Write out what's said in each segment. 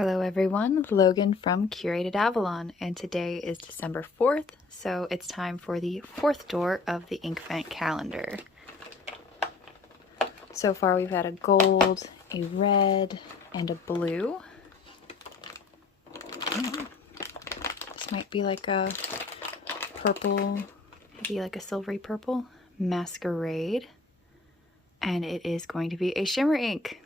Hello everyone, Logan from Curated Avalon, and today is December 4th, so it's time for the fourth door of the Inkvent calendar. So far we've had a gold, a red, and a blue. This might be like a purple, maybe like a silvery purple, Masquerade, and it is going to be a shimmer ink.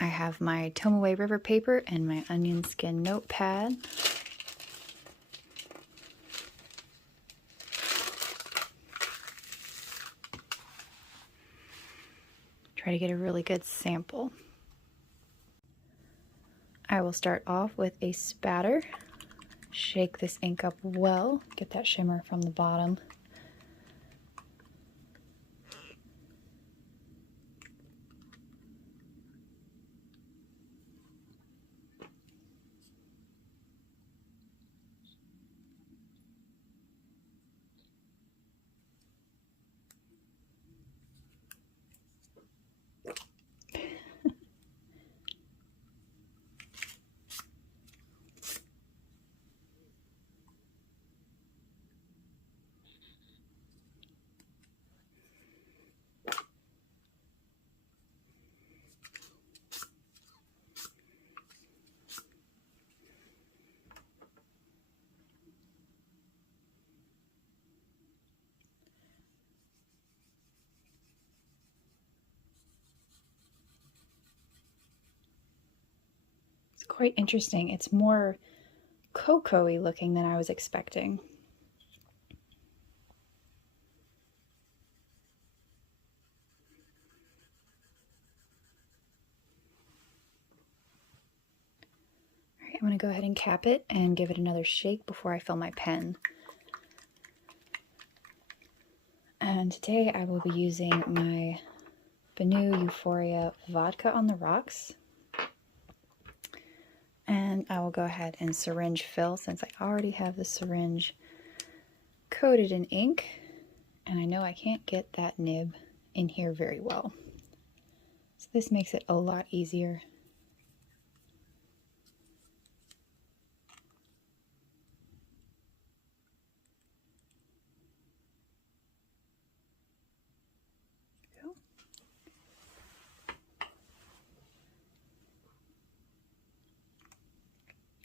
I have my Tomaway River paper and my onion skin notepad. Try to get a really good sample. I will start off with a spatter. Shake this ink up well, get that shimmer from the bottom. Quite interesting. It's more cocoa-y looking than I was expecting. All right, I'm going to go ahead and cap it and give it another shake before I fill my pen. And today I will be using my BENU Euphoria Vodka on the Rocks. And I will go ahead and syringe fill since I already have the syringe coated in ink. And I know I can't get that nib in here very well. So this makes it a lot easier.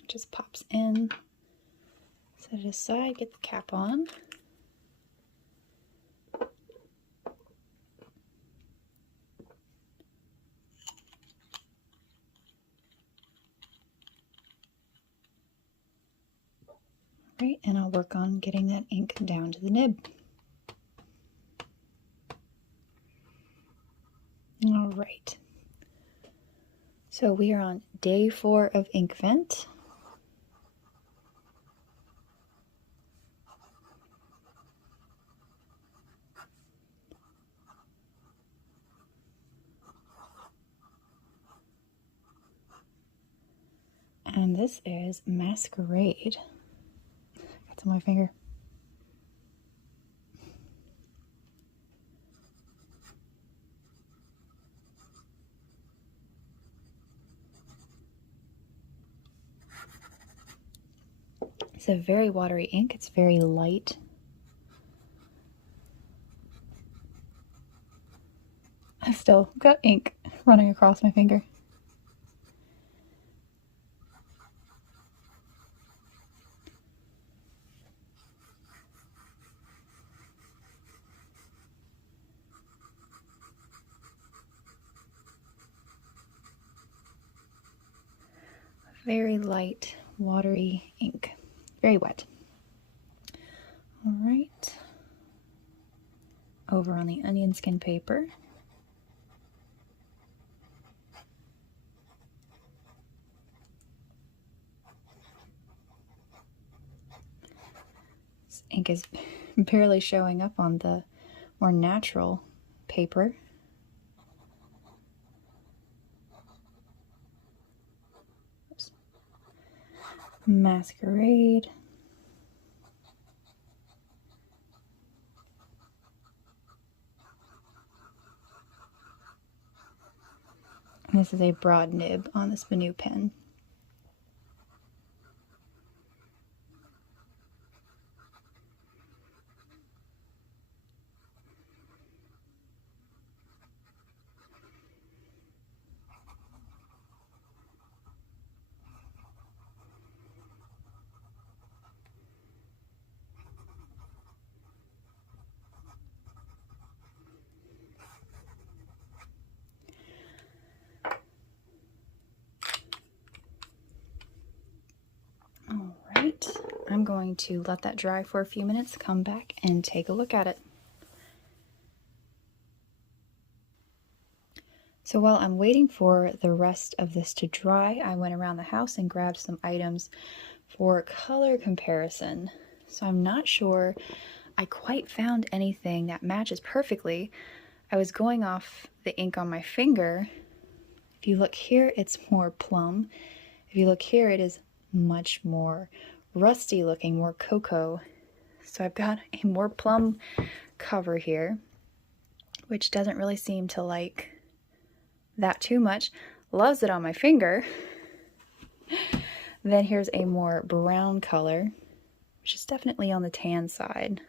Just pops in, set it aside, get the cap on. Right, and I'll work on getting that ink down to the nib. All right, so we are on day 4 of Inkvent. And this is Masquerade. Got some on my finger. It's a very watery ink. It's very light. I've still got ink running across my finger. Very light, watery ink. Very wet. All right. Over on the onion skin paper. This ink is barely showing up on the more natural paper. Masquerade. This is a broad nib on this BENU pen. Alright, I'm going to let that dry for a few minutes, come back and take a look at it. So while I'm waiting for the rest of this to dry, I went around the house and grabbed some items for color comparison. So I'm not sure I quite found anything that matches perfectly. I was going off the ink on my finger. If you look here, it's more plum. If you look here, it is much more rusty looking, more cocoa. So I've got a more plum cover here, which doesn't really seem to like that too much. Loves it on my finger. Then here's a more brown color, which is definitely on the tan side.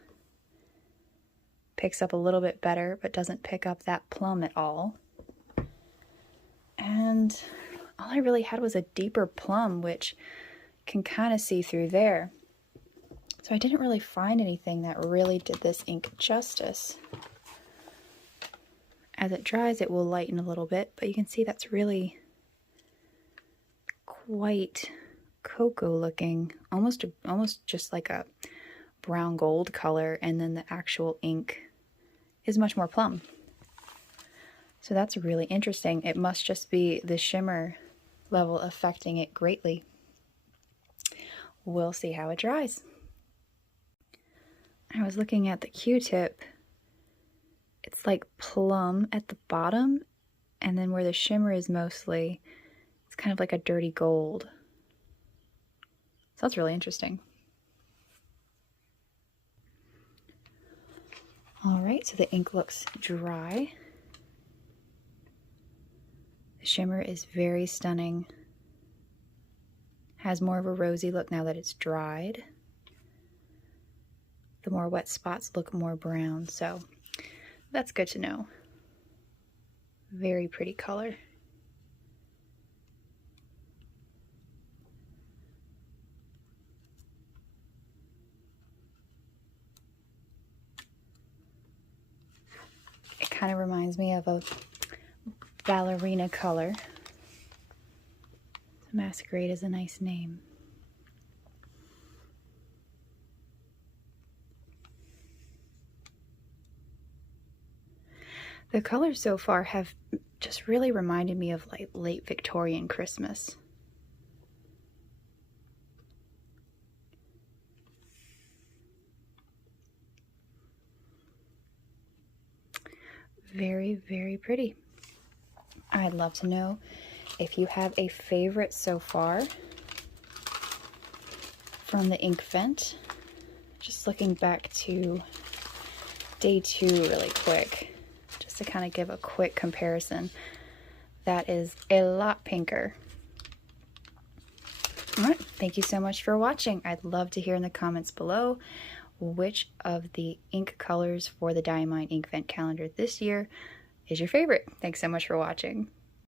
Picks up a little bit better, but doesn't pick up that plum at all. And all I really had was a deeper plum, which can kind of see through there. So I didn't really find anything that really did this ink justice. As it dries, it will lighten a little bit, but you can see that's really quite cocoa looking, almost just like a brown gold color, and then the actual ink is much more plum. So that's really interesting. It must just be the shimmer level affecting it greatly. We'll see how it dries. I was looking at the Q-tip. It's like plum at the bottom, and then where the shimmer is mostly, it's kind of like a dirty gold. So that's really interesting. Alright, so the ink looks dry. The shimmer is very stunning. Has more of a rosy look now that it's dried. The more wet spots look more brown, so that's good to know. Very pretty color. It kind of reminds me of a ballerina color. Masquerade is a nice name. The colors so far have just really reminded me of like late Victorian Christmas. Very, very pretty. I'd love to know if you have a favorite so far from the Inkvent. Just looking back to day 2 really quick, just to kind of give a quick comparison. That is a lot pinker. All right, thank you so much for watching. I'd love to hear in the comments below which of the ink colors for the Diamine Inkvent calendar this year is your favorite. Thanks so much for watching.